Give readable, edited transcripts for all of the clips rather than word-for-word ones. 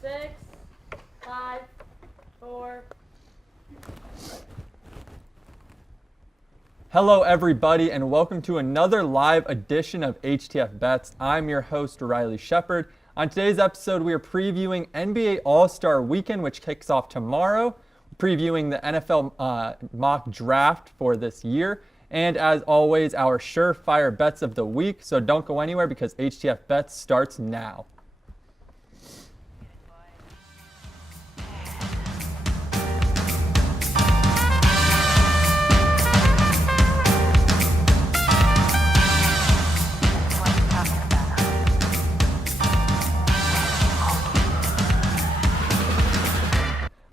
6, 5, 4. Hello everybody and welcome to another live edition of HTF Bets. I'm your host Riley Sheppard. On today's episode we are previewing NBA All-Star Weekend, which kicks off tomorrow, previewing the NFL mock draft for this year, and as always our surefire bets of the week. So don't go anywhere because HTF Bets starts now.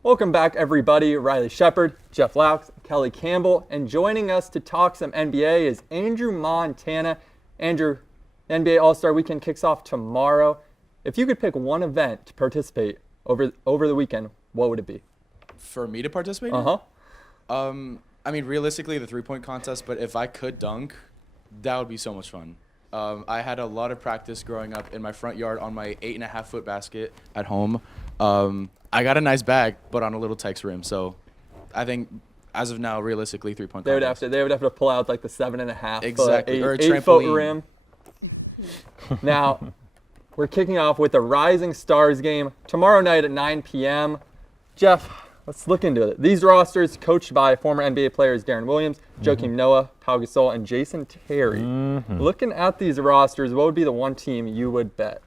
Welcome back, everybody. Riley Sheppard, Jeff Laux, Kellie Campbell, and joining us to talk some NBA is Andrew Montana. Andrew, NBA All-Star Weekend kicks off tomorrow. If you could pick one event to participate over the weekend, what would it be? For me to participate in? I mean, realistically, the three-point contest, but if I could dunk, that would be so much fun. I had a lot of practice growing up in my front yard on my 8.5-foot basket at home. I got a nice bag, but on a little Tex rim. So I think as of now, realistically, three-point contest. They would have to pull out like the 7.5 exactly, or a 8-foot rim. Now, we're kicking off with the Rising Stars game tomorrow night at 9 p.m. Jeff, let's look into it. These rosters coached by former NBA players Deron Williams, Joakim Noah, Pau Gasol, and Jason Terry. Looking at these rosters, what would be the one team you would bet?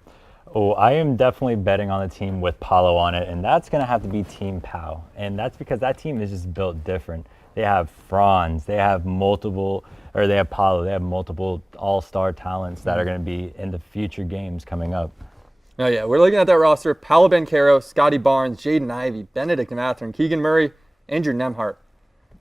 Oh, I am definitely betting on the team with Paolo on it, and that's going to have to be Team Pau. And that's because that team is just built different. They have Franz, they have Paolo, they have multiple all-star talents that are going to be in the future games coming up. Oh yeah, we're looking at that roster. Paolo Banchero, Scotty Barnes, Jaden Ivey, Benedict Mathurin, Keegan Murray, Andrew Nembhard.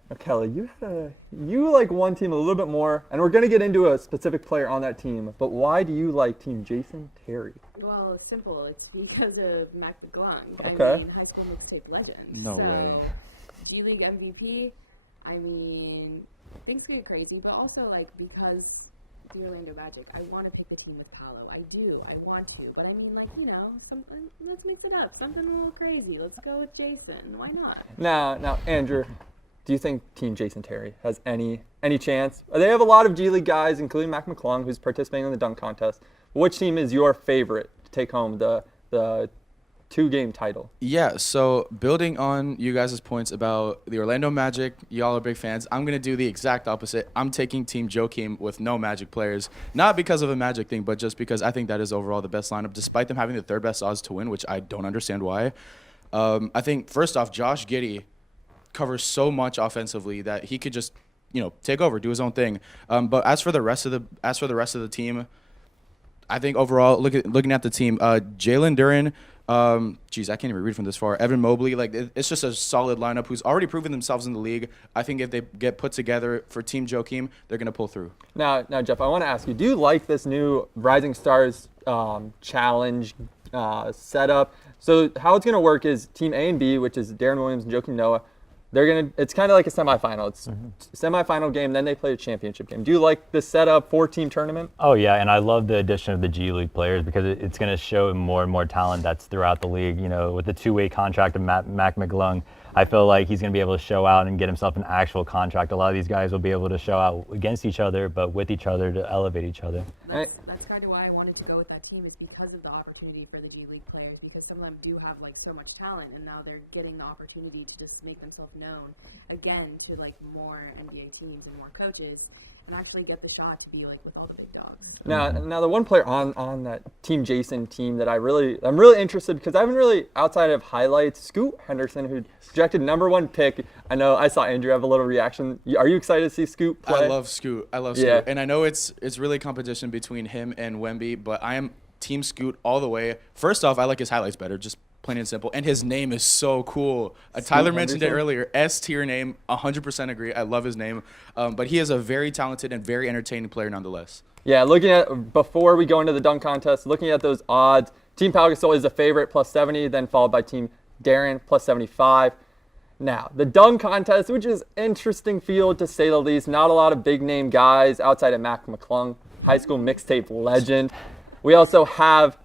Now, Kellie, you like one team a little bit more, and we're going to get into a specific player on that team, but why do you like Team Jason Terry? Well, it's simple. It's because of Mac McClung. Okay. I mean, high school mixtape legend. No way. G League MVP. I mean, things get crazy, but also like because the Orlando Magic, I want to pick the team with Paolo. I do. I want to, but I mean, like, you know, something. Let's mix it up. Something a little crazy. Let's go with Jason. Why not? Now, Andrew, do you think Team Jason Terry has any chance? They have a lot of G League guys, including Mac McClung, who's participating in the dunk contest. Which team is your favorite to take home the two-game title? Yeah, so building on you guys' points about the Orlando Magic, y'all are big fans. I'm going to do the exact opposite. I'm taking Team Joakim with no Magic players, not because of a Magic thing, but just because I think that is overall the best lineup, despite them having the third best odds to win, which I don't understand why. I think, first off, Josh Giddey covers so much offensively that he could just, take over, do his own thing. But as for the rest of the team, I think overall, looking at the team, Jalen Duren, I can't even read from this far. Evan Mobley, it's just a solid lineup who's already proven themselves in the league. I think if they get put together for Team Joakim, they're gonna pull through. Now, Jeff, I want to ask you: do you like this new Rising Stars challenge setup? So how it's gonna work is Team A and B, which is Deron Williams and Joakim Noah. It's kind of like a semifinal. It's semifinal game, then they play a championship game. Do you like this setup, 4-team tournament? Oh yeah, and I love the addition of the G League players because it's going to show more and more talent that's throughout the league. With the two-way contract of Mac McClung, I feel like he's going to be able to show out and get himself an actual contract. A lot of these guys will be able to show out against each other, but with each other to elevate each other. That's kind of why I wanted to go with that team, is because of the opportunity for the G League players, because some of them do have so much talent, and now they're getting the opportunity to just make themselves known again to more NBA teams and more coaches, and actually get the shot to be with all the big dogs. Now the one player on that Team Jason team that I'm really interested, because I haven't really, outside of highlights, Scoot Henderson, who projected #1 pick. I know I saw Andrew have a little reaction. Are you excited to see Scoot play? I love Scoot. Yeah. And I know it's really competition between him and Wemby, but I am Team Scoot all the way. First off, I like his highlights better, just plain and simple. And his name is so cool. Tyler mentioned it earlier. S-tier name, 100% agree. I love his name. But he is a very talented and very entertaining player nonetheless. Yeah, before we go into the dunk contest, looking at those odds, Team Pau Gasol is the favorite, +70, then followed by Team Deron, +75. Now, the dunk contest, which is interesting field to say the least. Not a lot of big-name guys outside of Mac McClung, high school mixtape legend. We also have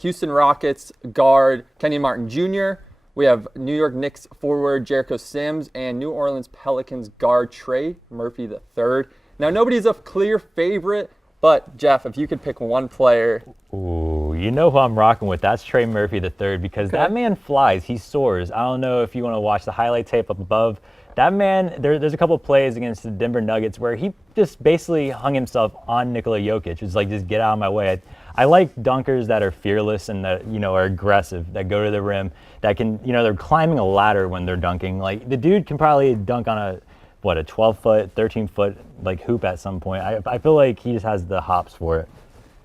Houston Rockets guard Kenyon Martin Jr. We have New York Knicks forward Jericho Sims and New Orleans Pelicans guard Trey Murphy III. Now, nobody's a clear favorite, but Jeff, if you could pick one player. Ooh, you know who I'm rocking with. That's Trey Murphy III because that man flies. He soars. I don't know if you want to watch the highlight tape up above. That man, there's a couple of plays against the Denver Nuggets where he just basically hung himself on Nikola Jokic. It's like, just get out of my way. I like dunkers that are fearless and that, are aggressive, that go to the rim, that can, they're climbing a ladder when they're dunking. Like, the dude can probably dunk on a 12-foot, 13-foot, hoop at some point. I feel like he just has the hops for it.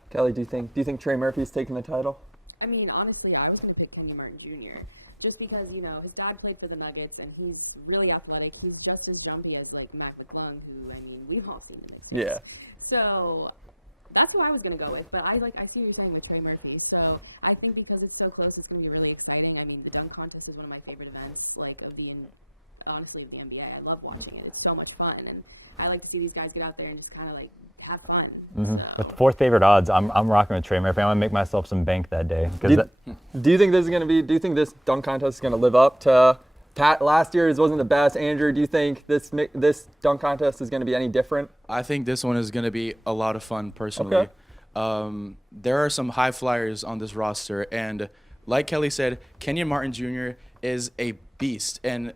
Kellie, do you think Trey Murphy's taking the title? I mean, honestly, I was going to pick Kenyon Martin Jr. just because, his dad played for the Nuggets, and he's really athletic. He's just as jumpy as, Mac McClung, who, we've all seen in this. Yeah. So that's what I was going to go with, but I see what you're saying with Trey Murphy. So I think because it's so close, it's going to be really exciting. I mean, the dunk contest is one of my favorite events, honestly, of the NBA. I love watching it. It's so much fun, and I like to see these guys get out there and just kind of, have fun. Mm-hmm. So. With fourth favorite odds, I'm rocking with Trey Murphy. I'm going to make myself some bank that day. Do you think this dunk contest is going to live up to Pat? Last year's wasn't the best. Andrew, do you think this dunk contest is going to be any different? I think this one is going to be a lot of fun, personally. Okay. There are some high flyers on this roster, and like Kellie said, Kenyon Martin Jr. is a beast, and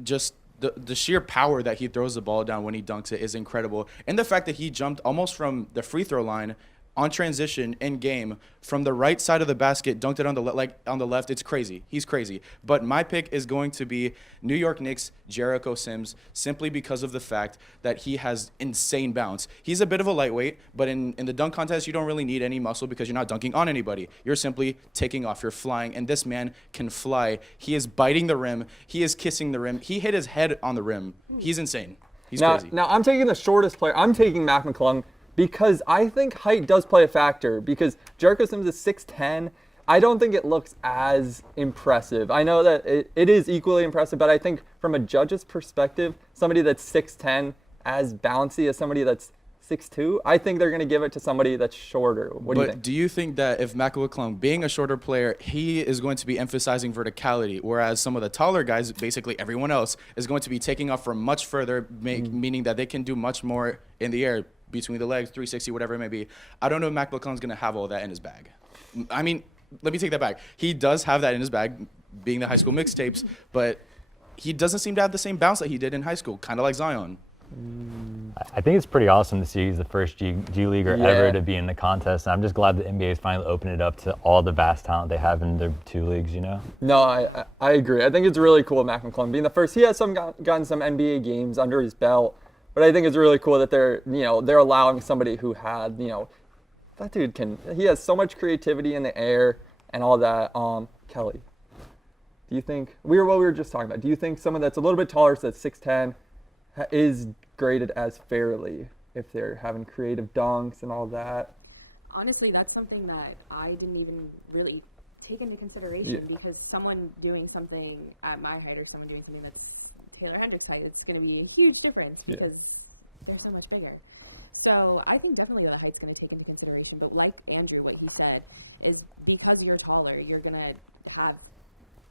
just the sheer power that he throws the ball down when he dunks it is incredible. And the fact that he jumped almost from the free throw line on transition in game from the right side of the basket, dunked it on the left. It's crazy. He's crazy. But my pick is going to be New York Knicks Jericho Sims, simply because of the fact that he has insane bounce. He's a bit of a lightweight, but in the dunk contest, you don't really need any muscle because you're not dunking on anybody. You're simply taking off. You're flying, and this man can fly. He is biting the rim. He is kissing the rim. He hit his head on the rim. He's insane. He's crazy. Now, I'm taking the shortest player. I'm taking Mac McClung, because I think height does play a factor, because Jericho Sims is 6'10". I don't think it looks as impressive. I know that it is equally impressive, but I think from a judge's perspective, somebody that's 6'10", as bouncy as somebody that's 6'2", I think they're going to give it to somebody that's shorter. What do you think? But do you think that if Mac McClung, being a shorter player, he is going to be emphasizing verticality, whereas some of the taller guys, basically everyone else, is going to be taking off from much further, meaning that they can do much more in the air, between the legs, 360, whatever it may be. I don't know if Mac McClung's going to have all that in his bag. I mean, let me take that back. He does have that in his bag, being the high school mixtapes, but he doesn't seem to have the same bounce that he did in high school, kind of like Zion. I think it's pretty awesome to see he's the first G Leaguer ever to be in the contest. And I'm just glad the NBA is finally opening it up to all the vast talent they have in their two leagues, No, I agree. I think it's really cool Mac McClung being the first. He has gotten some NBA games under his belt. But I think it's really cool that they're allowing somebody who had, that dude he has so much creativity in the air and all that. Kellie, do you think, what we were just talking about, do you think someone that's a little bit taller, so that's 6'10", is graded as fairly if they're having creative dunks and all that? Honestly, that's something that I didn't even really take into consideration, because someone doing something at my height or someone doing something that's Taylor Hendricks' height, it's going to be a huge difference because they're so much bigger. So I think definitely the height's going to take into consideration. But like Andrew, what he said is because you're taller, you're going to have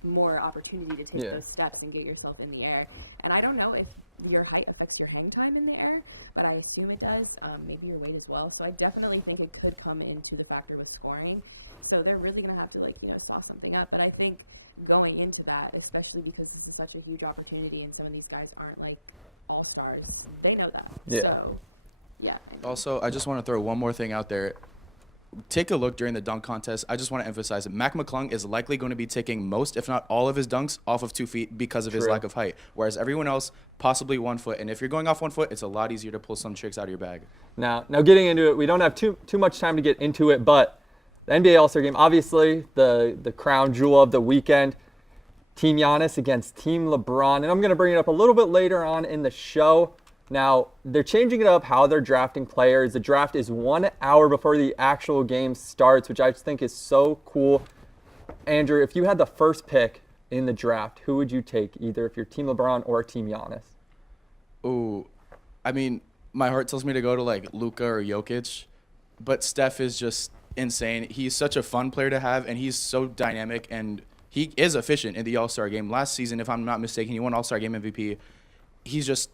more opportunity to take those steps and get yourself in the air. And I don't know if your height affects your hang time in the air, but I assume it does. Maybe your weight as well. So I definitely think it could come into the factor with scoring. So they're really going to have to sauce something up. But I think going into that, especially because this is such a huge opportunity and some of these guys aren't all-stars, they know that. So, Also, I just want to throw one more thing out there. Take a look during the dunk contest. I just want to emphasize that Mac McClung is likely going to be taking most, if not all, of his dunks off of 2 feet because of his lack of height, whereas everyone else possibly 1 foot. And if you're going off 1 foot, it's a lot easier to pull some tricks out of your bag. Now getting into it, we don't have too much time to get into it, but the NBA All-Star Game, obviously the crown jewel of the weekend. Team Giannis against Team LeBron. And I'm going to bring it up a little bit later on in the show. Now, they're changing it up how they're drafting players. The draft is 1 hour before the actual game starts, which I just think is so cool. Andrew, if you had the first pick in the draft, who would you take, either if you're Team LeBron or Team Giannis? Ooh, I mean, my heart tells me to go to Luka or Jokic, but Steph is just insane. He's such a fun player to have, and he's so dynamic, and he is efficient in the All-Star game. Last season, if I'm not mistaken, he won All-Star game MVP. He's just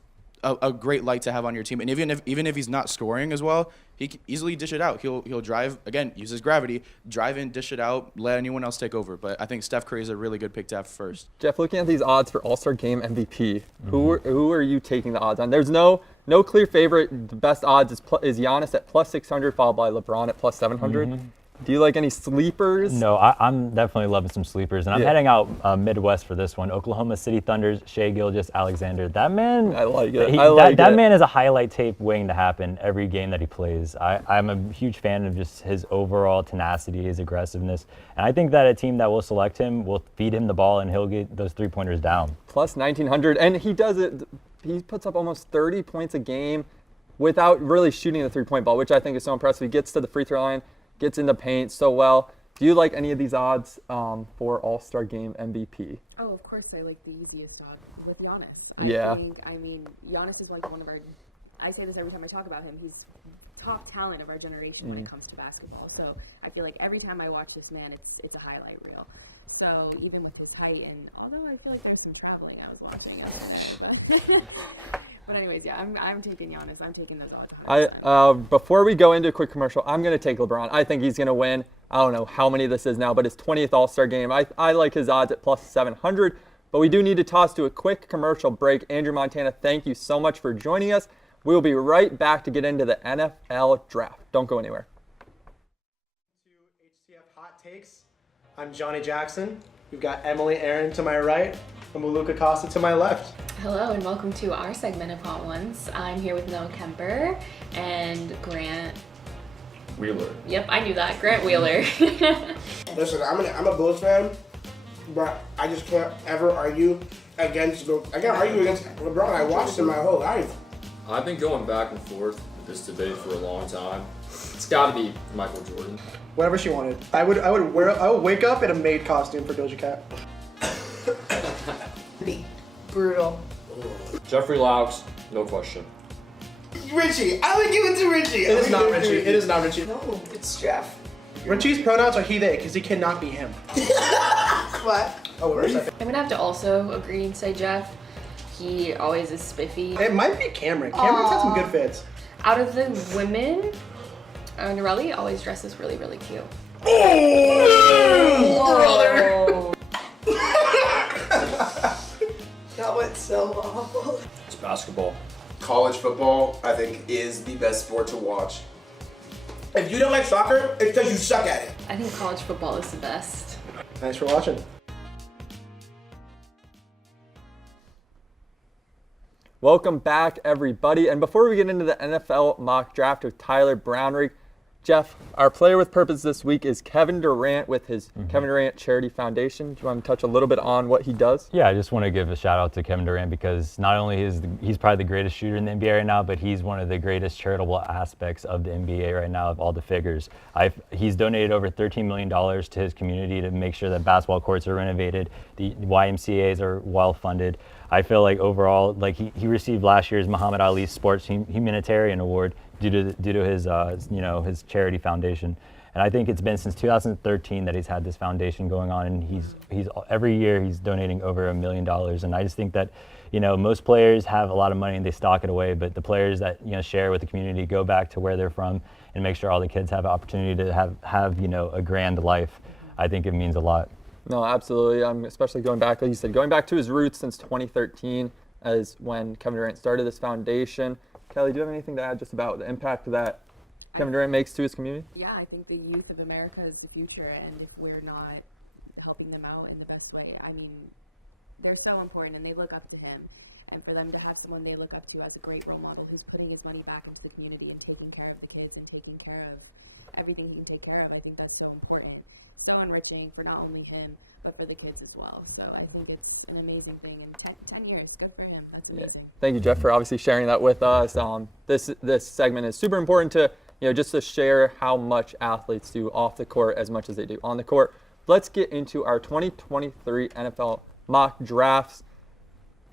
a great light to have on your team. And even if he's not scoring as well, he can easily dish it out. He'll drive, again, use his gravity, drive in, dish it out, let anyone else take over. But I think Steph Curry is a really good pick to have first. Jeff, looking at these odds for All-Star Game MVP, who are you taking the odds on? There's no clear favorite. The best odds is Giannis at plus 600, followed by LeBron at plus 700. Do you like any sleepers? No, I'm definitely loving some sleepers, and I'm heading out Midwest for this one. Oklahoma City Thunder's Shai Gilgeous-Alexander. That man, I like it. That man is a highlight tape waiting to happen every game that he plays. I'm a huge fan of just his overall tenacity, his aggressiveness, and I think that a team that will select him will feed him the ball, and he'll get those 3-pointers down. Plus 1,900, and he does it. He puts up almost 30 points a game without really shooting the 3-point ball, which I think is so impressive. He gets to the free throw line, gets in the paint so well. Do you like any of these odds for All-Star Game MVP? Oh, of course I like the easiest odd with Giannis. Yeah. I mean, Giannis is like one of our, I say this every time I talk about him, he's top talent of our generation when it comes to basketball. So I feel like every time I watch this man, it's a highlight reel. So even with his height, and although I feel like there's some traveling I was watching. But anyways, yeah, I'm taking Giannis. I'm taking those odds. Before we go into a quick commercial, I'm going to take LeBron. I think he's going to win. I don't know how many this is now, but his 20th All-Star game. I like his odds at plus 700. But we do need to toss to a quick commercial break. Andrew Montana, thank you so much for joining us. We will be right back to get into the NFL draft. Don't go anywhere. To HTF Hot Takes. I'm Johnny Jackson. We've got Emily Aaron to my right and Maluka Costa to my left. Hello and welcome to our segment of Hot Ones. I'm here with Noah Kemper and Grant Wheeler. Yep, I knew that. Grant Wheeler. Listen, I'm a Bulls fan, but I just can't ever argue against LeBron. I watched him my whole life. I've been going back and forth with this debate for a long time. It's got to be Michael Jordan. Whatever she wanted. I would wake up in a maid costume for Doja Cat. Brutal. Jeffrey Laux, no question. Richie, I would give it to Richie. It is not Richie. It is not Richie. No, it's Jeff. Richie's pronouns are he, they, because he cannot be him. What? Oh, where's that? I'm gonna have to also agree and say Jeff. He always is spiffy. It might be Cameron. Cameron's had some good fits. Out of the women, Norelli always dresses really, really cute. Oh, brother. That went so awful. It's basketball. College football, I think, is the best sport to watch. If you don't like soccer, it's because you suck at it. I think college football is the best. Thanks for watching. Welcome back, everybody. And before we get into the NFL mock draft with Tyler Brownrigg, Jeff, our player with purpose this week is Kevin Durant with his Kevin Durant Charity Foundation. Do you want to touch a little bit on what he does? Yeah, I just want to give a shout out to Kevin Durant because not only is he's probably the greatest shooter in the NBA right now, but he's one of the greatest charitable aspects of the NBA right now of all the figures. He's donated over $13 million to his community to make sure that basketball courts are renovated, the YMCAs are well funded. I feel like overall, like he received last year's Muhammad Ali Sports Humanitarian Award due to his his charity foundation, and I think it's been since 2013 that he's had this foundation going on, and he's every year he's donating over $1 million, and I just think that most players have a lot of money and they stock it away, but the players that share with the community, go back to where they're from, and make sure all the kids have an opportunity to have a grand life. I think it means a lot. No, absolutely. Especially going back, like you said, going back to his roots since 2013 as when Kevin Durant started this foundation. Kelly, do you have anything to add just about the impact that Kevin Durant makes to his community? Yeah, I think the youth of America is the future, and if we're not helping them out in the best way, I mean, they're so important, and they look up to him. And for them to have someone they look up to as a great role model who's putting his money back into the community and taking care of the kids and taking care of everything he can take care of, I think that's so important. So enriching for not only him, but for the kids as well. So I think it's an amazing thing. And 10 years, good for him. That's amazing. Yeah. Thank you, Jeff, for obviously sharing that with us. This segment is super important to, just to share how much athletes do off the court as much as they do on the court. Let's get into our 2023 NFL mock drafts.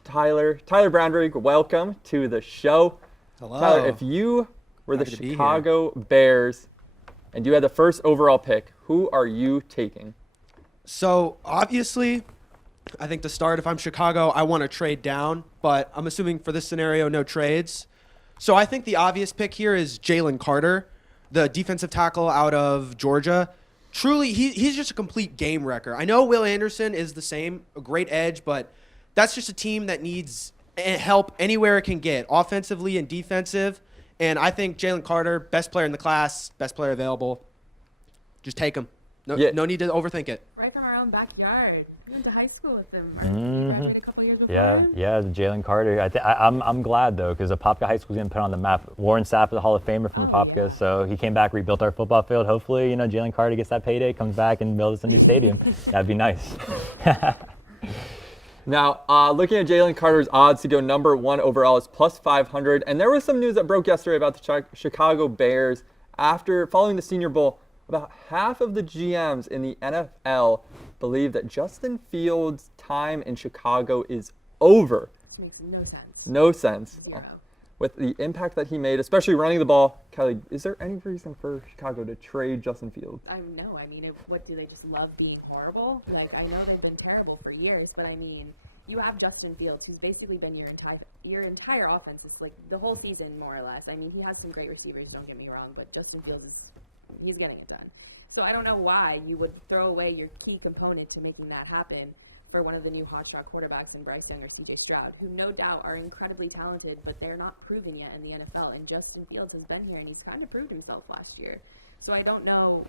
Tyler Brownrigg, welcome to the show. Hello. Tyler, if you were Happy the to be Chicago Bears, and you had the first overall pick. Who are you taking? So obviously, I think to start, if I'm Chicago, I want to trade down, but I'm assuming for this scenario, no trades. So I think the obvious pick here is Jalen Carter, the defensive tackle out of Georgia. Truly, he's just a complete game wrecker. I know Will Anderson is the same, a great edge, but that's just a team that needs help anywhere it can get, offensively and defensive. And I think Jalen Carter, best player in the class, best player available. Just take him. No need to overthink it. Right from our own backyard. We went to high school with them. Right? Graduated a couple years before him. Yeah, Jalen Carter. I'm glad, though, because Apopka High School is going to put on the map. Warren Sapp is a Hall of Famer from Apopka, so he came back, rebuilt our football field. Hopefully, Jalen Carter gets that payday, comes back, and builds us a new stadium. That'd be nice. Now, looking at Jalen Carter's odds to go number 1 overall is plus 500. And there was some news that broke yesterday about the Chicago Bears. Following the Senior Bowl, about half of the GMs in the NFL believe that Justin Fields' time in Chicago is over. Makes no sense. No sense. Zero. With the impact that he made, especially running the ball. Kelly, is there any reason for Chicago to trade Justin Fields? I know. I mean, what do they just love being horrible? Like, I know they've been terrible for years, but I mean, you have Justin Fields, who's basically been your entire offense, is like the whole season, more or less. I mean, he has some great receivers, don't get me wrong, but Justin Fields he's getting it done. So I don't know why you would throw away your key component to making that happen for one of the new hotshot quarterbacks in Bryce Young or CJ Stroud, who no doubt are incredibly talented, but they're not proven yet in the NFL. And Justin Fields has been here, and he's kind of proved himself last year. So I don't know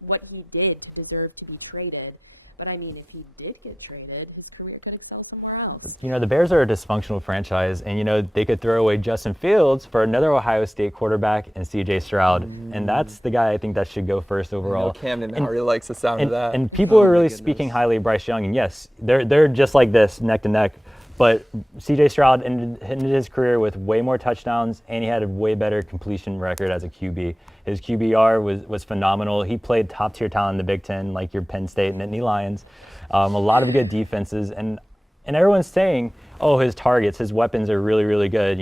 what he did to deserve to be traded. But I mean, if he did get traded, his career could excel somewhere else. The Bears are a dysfunctional franchise, and they could throw away Justin Fields for another Ohio State quarterback and CJ Stroud, and that's the guy I think that should go first overall. Camden already likes the sound of that. And people are really speaking highly of Bryce Young, and yes, they're just like this, neck to neck. But CJ Stroud ended his career with way more touchdowns, and he had a way better completion record as a QB. His QBR was phenomenal. He played top-tier talent in the Big Ten, like your Penn State and Nittany Lions. A lot of good defenses. And everyone's saying, oh, his targets, his weapons are really, really good.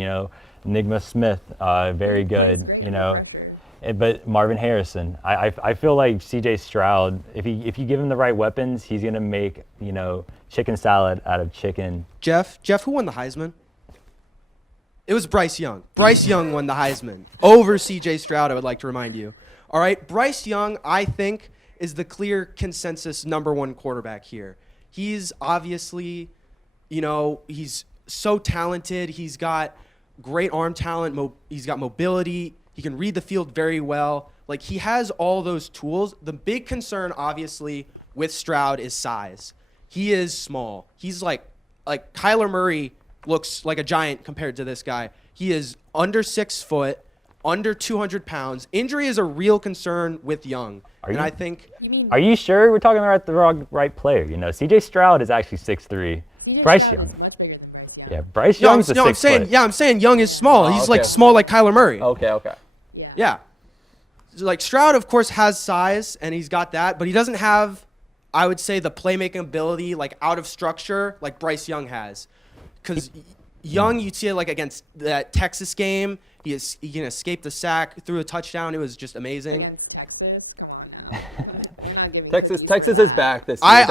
Nigma Smith, very good. But Marvin Harrison, I feel like CJ Stroud, if you give him the right weapons, he's going to make, chicken salad out of chicken. Jeff, who won the Heisman? It was Bryce Young. Bryce Young won the Heisman over C.J. Stroud, I would like to remind you. All right, Bryce Young, I think, is the clear consensus number 1 quarterback here. He's obviously, he's so talented. He's got great arm talent. He's got mobility. He can read the field very well. Like, he has all those tools. The big concern, obviously, with Stroud is size. He is small. He's like Kyler Murray looks like a giant compared to this guy. He is under 6 foot, under 200 pounds. Injury is a real concern with Young. I think. Are you sure we're talking about the right player? CJ Stroud is actually 6'3". Bryce Young. Much bigger than Bryce Young. Yeah, Bryce Young's a 6 foot. I'm saying Young is small. He's like small like Kyler Murray. Okay. Yeah. So, like, Stroud, of course, has size, and he's got that, but he doesn't have, I would say, the playmaking ability, like, out of structure, like Bryce Young has. Because Young, you'd see it, like, against that Texas game. He can escape the sack, threw a touchdown. It was just amazing. Against Texas? Come on now. You're not giving Texas is back this year.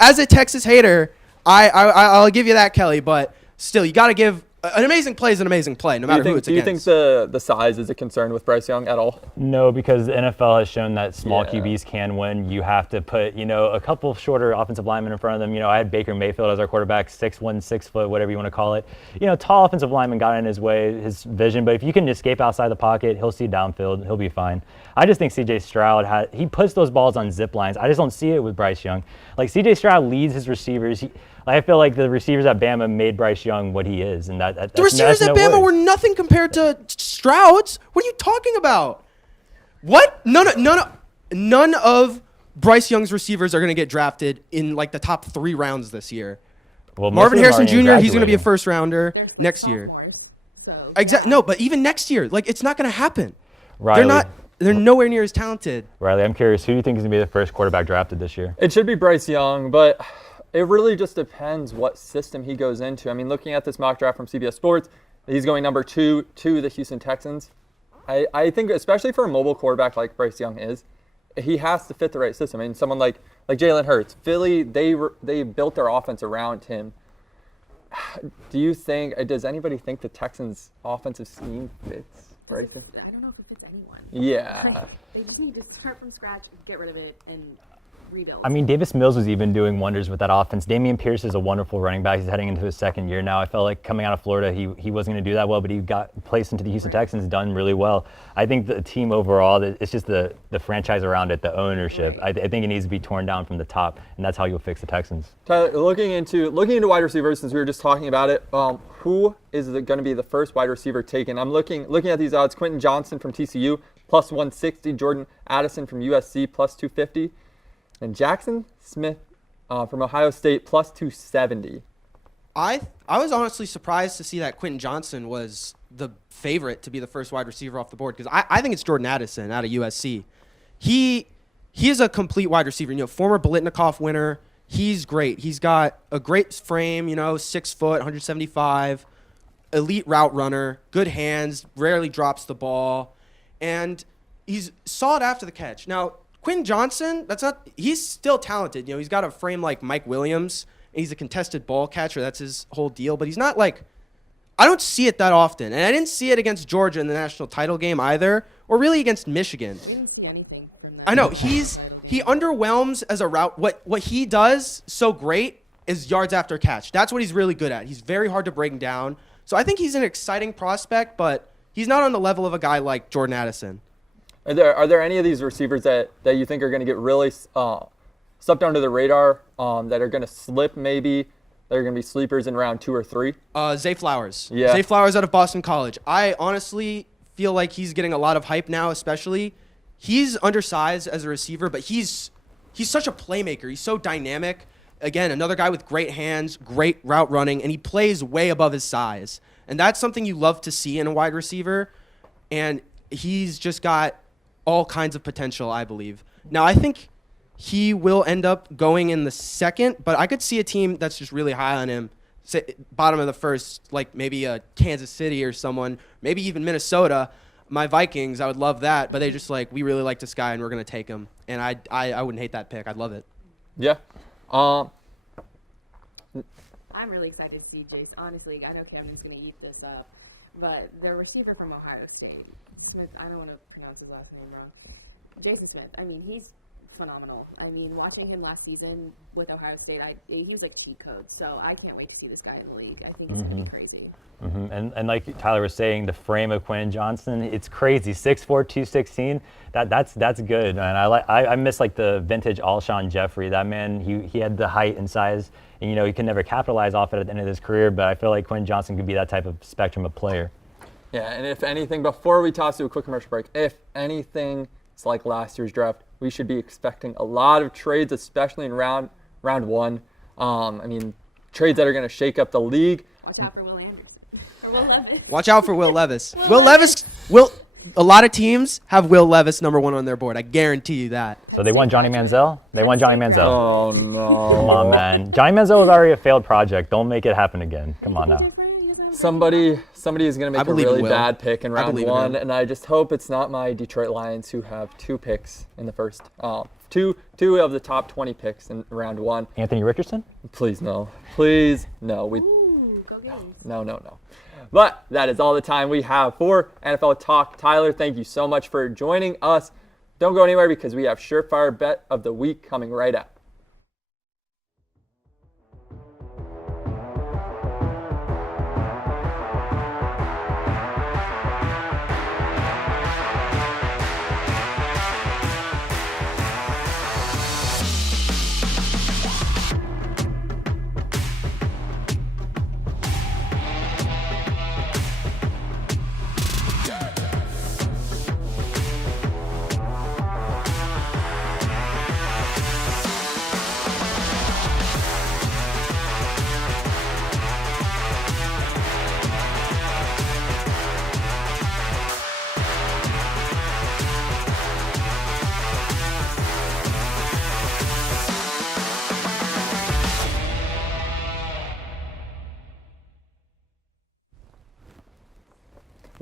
As a Texas hater, I'll give you that, Kelly, but still, you got to give. An amazing play is an amazing play, no matter who it's against. Do you think the size is a concern with Bryce Young at all? No, because the NFL has shown that small QBs can win. You have to put, a couple shorter offensive linemen in front of them. I had Baker Mayfield as our quarterback, 6'1", 6 foot, whatever you want to call it. Tall offensive lineman got in his way, his vision. But if you can escape outside the pocket, he'll see downfield. He'll be fine. I just think C.J. Stroud, he puts those balls on zip lines. I just don't see it with Bryce Young. Like, C.J. Stroud leads his receivers. I feel like the receivers at Bama made Bryce Young what he is, and the receivers at Bama were nothing compared to Stroud's. What are you talking about? What? None of Bryce Young's receivers are going to get drafted in like the top 3 rounds this year. Well, Marvin Harrison Jr. He's going to be a first rounder next year. Exactly. No, but even next year, like, it's not going to happen. Riley. They're nowhere near as talented. Riley, I'm curious, who do you think is going to be the first quarterback drafted this year? It should be Bryce Young, but it really just depends what system he goes into. I mean, looking at this mock draft from CBS Sports, he's going number 2 to the Houston Texans. I think especially for a mobile quarterback like Bryce Young is, he has to fit the right system. I mean, someone like Jalen Hurts, Philly, they built their offense around him. Does anybody think the Texans' offensive scheme fits Bryce Young? I don't know if it fits anyone. Yeah. They just need to start from scratch, get rid of it, and rebuild. I mean, Davis Mills was even doing wonders with that offense. Dameon Pierce is a wonderful running back. He's heading into his second year now. I felt like coming out of Florida, he wasn't going to do that well, but he got placed into the Houston Texans, done really well. I think the team overall, it's just the franchise around it, the ownership. Right. I think it needs to be torn down from the top, and that's how you'll fix the Texans. Tyler, looking into wide receivers, since we were just talking about it, who is going to be the first wide receiver taken? I'm looking at these odds. Quentin Johnson from TCU, plus 160. Jordan Addison from USC, plus 250. And Jackson Smith from Ohio State, plus 270. I was honestly surprised to see that Quentin Johnson was the favorite to be the first wide receiver off the board, because I think it's Jordan Addison out of USC. He is a complete wide receiver. Former Biletnikoff winner. He's great. He's got a great frame. 6 foot, 175, elite route runner, good hands, rarely drops the ball, and he's sought after the catch. Now, Quentin Johnson, he's still talented. He's got a frame like Mike Williams, and he's a contested ball catcher. That's his whole deal. But he's not I don't see it that often. And I didn't see it against Georgia in the national title game either, or really against Michigan. I didn't see anything from that. I know, he underwhelms as a route. What he does so great is yards after catch. That's what he's really good at. He's very hard to break down. So I think he's an exciting prospect, but he's not on the level of a guy like Jordan Addison. Are there any of these receivers that you think are going to get really swept under the radar, that are going to slip maybe, that are going to be sleepers in round 2 or 3? Zay Flowers. Yeah. Zay Flowers out of Boston College. I honestly feel like he's getting a lot of hype now, especially. He's undersized as a receiver, but he's such a playmaker. He's so dynamic. Again, another guy with great hands, great route running, and he plays way above his size. And that's something you love to see in a wide receiver. And he's just got all kinds of potential, I believe. Now, I think he will end up going in the second, but I could see a team that's just really high on him, say, bottom of the first, like maybe a Kansas City or someone, maybe even Minnesota. My Vikings, I would love that, but they just we really like this guy and we're going to take him. And I wouldn't hate that pick. I'd love it. Yeah. I'm really excited to see Jace. Honestly, I know Kevin's going to eat this up, but the receiver from Ohio State, Smith, I don't want to pronounce his last name wrong. Jason Smith, I mean, he's phenomenal. I mean, watching him last season with Ohio State, he was like cheat code. So I can't wait to see this guy in the league. I think he's going to be crazy. Mm-hmm. And like Tyler was saying, the frame of Quentin Johnson, it's crazy. 6'4", 216. That's good. And I miss the vintage Alshon Jeffrey. That man, he had the height and size, and he could never capitalize off it at the end of his career. But I feel like Quentin Johnson could be that type of spectrum of player. Yeah, and if anything, before we toss to a quick commercial break, if anything, it's like last year's draft, we should be expecting a lot of trades, especially in round 1. I mean, trades that are going to shake up the league. Watch out for Will Anderson. For Will Levis. Watch out for Will Levis. A lot of teams have Will Levis number 1 on their board. I guarantee you that. So they want Johnny Manziel? They want Johnny Manziel. Oh, no. Come on, man. Johnny Manziel was already a failed project. Don't make it happen again. Come on now. Somebody is going to make a really bad pick in round 1, him. and I just hope it's not my Detroit Lions, who have 2 picks in the first. Two of the top 20 picks in round 1. Anthony Richardson? Please no. Please no. Ooh, go Games. No. But that is all the time we have for NFL Talk. Tyler, thank you so much for joining us. Don't go anywhere because we have Surefire Bet of the Week coming right up.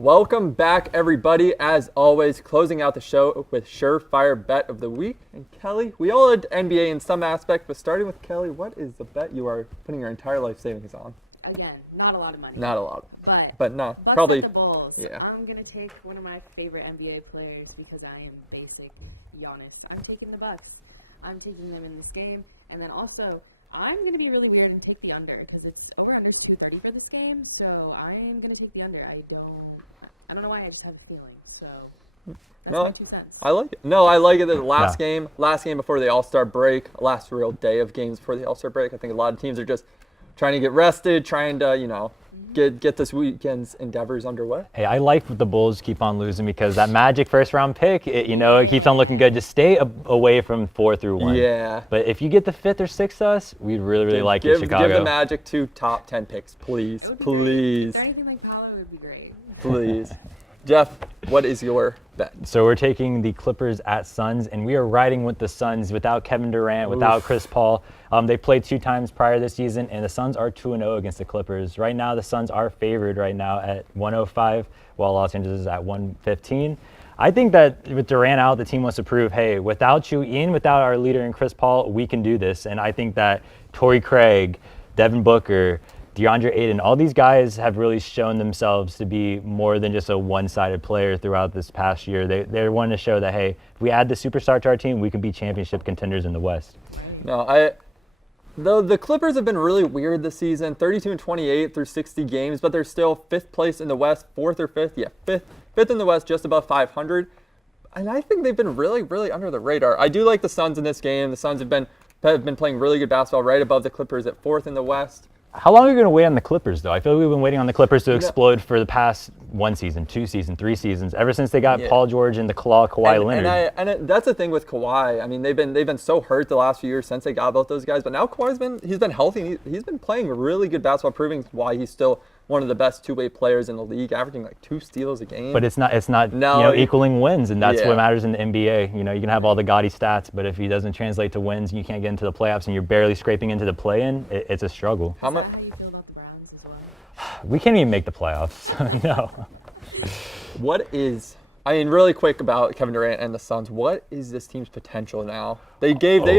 Welcome back, everybody. As always, closing out the show with Surefire Bet of the Week. And Kelly, we all had NBA in some aspect, but starting with Kelly, what is the bet you are putting your entire life savings on? Again, not a lot of money. Not a lot. But no, Bucks probably. at the Bulls. Yeah. I'm going to take one of my favorite NBA players because I am basic Giannis. I'm taking the Bucks. I'm taking them in this game. And then also, I'm going to be really weird and take the under because it's over-under 230 for this game. So I'm going to take the under. I don't know why, I just have a feeling. So that's my 2 cents. I like it. No, I like it. The last game before the All-Star break, last real day of games before the All-Star break. I think a lot of teams are just trying to get rested, trying to, get this weekend's endeavors underway. Hey, I like the Bulls keep on losing because that Magic first-round pick, it keeps on looking good. Just stay away from 4 through 1. Yeah. But if you get the 5th or 6th to us, we'd really like it, Chicago. Give the Magic 2 top 10 picks, please. It would be Please. great. Anything like Paolo would be great. Please. Jeff, what is your bet? So we're taking the Clippers at Suns, and we are riding with the Suns without Kevin Durant, without Chris Paul. They played 2 times prior this season, and the Suns are 2-0 against the Clippers. Right now, the Suns are favored right now at 105, while Los Angeles is at 115. I think that with Durant out, the team wants to prove, hey, without you, Ian, without our leader in Chris Paul, we can do this. And I think that Torrey Craig, Devin Booker, DeAndre Ayton, all these guys have really shown themselves to be more than just a one-sided player throughout this past year. They're wanting to show that, hey, if we add the superstar to our team, we can be championship contenders in the West. No, the Clippers have been really weird this season, 32-28 through 60 games, but they're still 5th place in the West, 4th or 5th? Yeah, 5th in the West, just above 500. And I think they've been really, really under the radar. I do like the Suns in this game. The Suns have been playing really good basketball right above the Clippers at 4th in the West. How long are we going to wait on the Clippers, though? I feel like we've been waiting on the Clippers to explode for the past 1 season, 2 seasons, 3 seasons, ever since they got Paul George and the claw Kawhi Leonard. And that's the thing with Kawhi. I mean, they've been so hurt the last few years since they got both those guys, but now Kawhi's been healthy. And he's been playing really good basketball, proving why he's still one of the best two-way players in the league, averaging like 2 steals a game. But it's not equaling wins, and that's what matters in the NBA. You can have all the gaudy stats, but if he doesn't translate to wins, you can't get into the playoffs, and you're barely scraping into the play-in. It's a struggle. Is that how you feel about the Browns as well? We can't even make the playoffs. No. Really quick about Kevin Durant and the Suns, what is this team's potential now? They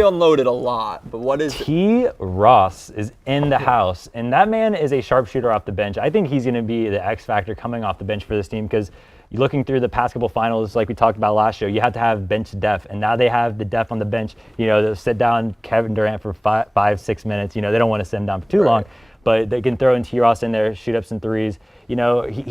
unloaded a lot, but what is T. Ross is in the house, and that man is a sharpshooter off the bench. I think he's going to be the X factor coming off the bench for this team because you're looking through the past couple finals, like we talked about last show, you have to have bench depth, and now they have the depth on the bench. They'll sit down Kevin Durant for 5-6 minutes. They don't want to sit him down for too long, but they can throw in T. Ross in there, shoot up some threes. He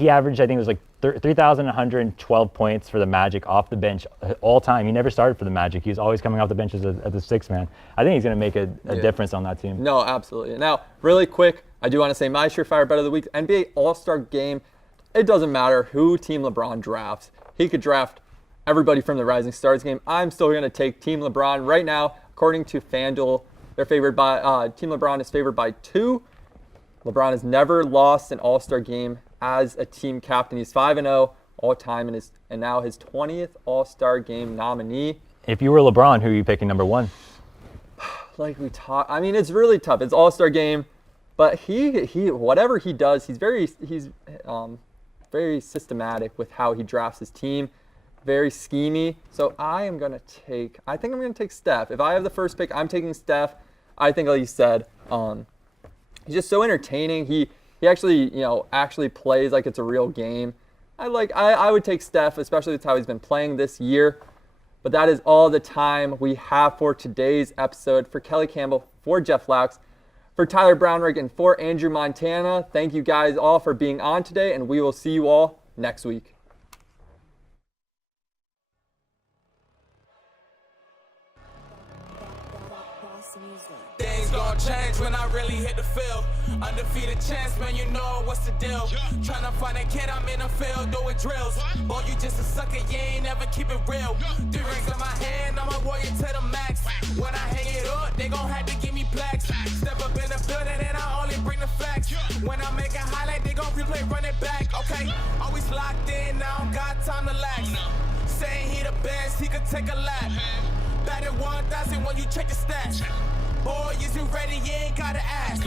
averaged, I think it was like 3,112 points for the Magic off the bench all time. He never started for the Magic. He was always coming off the bench as a sixth man. I think he's going to make a difference on that team. No, absolutely. Now, really quick, I do want to say my Surefire Bet of the Week, NBA All-Star Game. It doesn't matter who Team LeBron drafts. He could draft everybody from the Rising Stars game. I'm still going to take Team LeBron right now. According to FanDuel, Team LeBron is favored by 2. LeBron has never lost an All-Star game as a team captain. He's 5-0 all time and now his 20th All-Star game nominee. If you were LeBron, who are you picking number 1? Like we talked, it's really tough. It's All-Star game, but he whatever he does, he's very systematic with how he drafts his team, very schemy. So I think I'm going to take Steph. If I have the first pick, I'm taking Steph. I think, like you said, he's just so entertaining. He actually plays like it's a real game. I would take Steph, especially with how he's been playing this year. But that is all the time we have for today's episode. For Kellie Campbell, for Jeff Laux, for Tyler Brownrigg, and for Andrew Montana, thank you guys all for being on today, and we will see you all next week. Things gon' change when I really hit the field. Undefeated chance, man, you know what's the deal. Tryna find a kid, I'm in the field doing drills. Boy, you just a sucker, you ain't never keep it real. 3 rings in my hand, I'm a warrior to the max. When I hang it up, they gon' have to give me plaques. Step up in the building and I only bring the facts. When I make a highlight, they gon' replay, run it back. Okay, always locked in, now I don't got time to lax. Saying he the best, he could take a lap. Batted 1,000 when you check the stats. Boy, is you ready? You ain't gotta ask.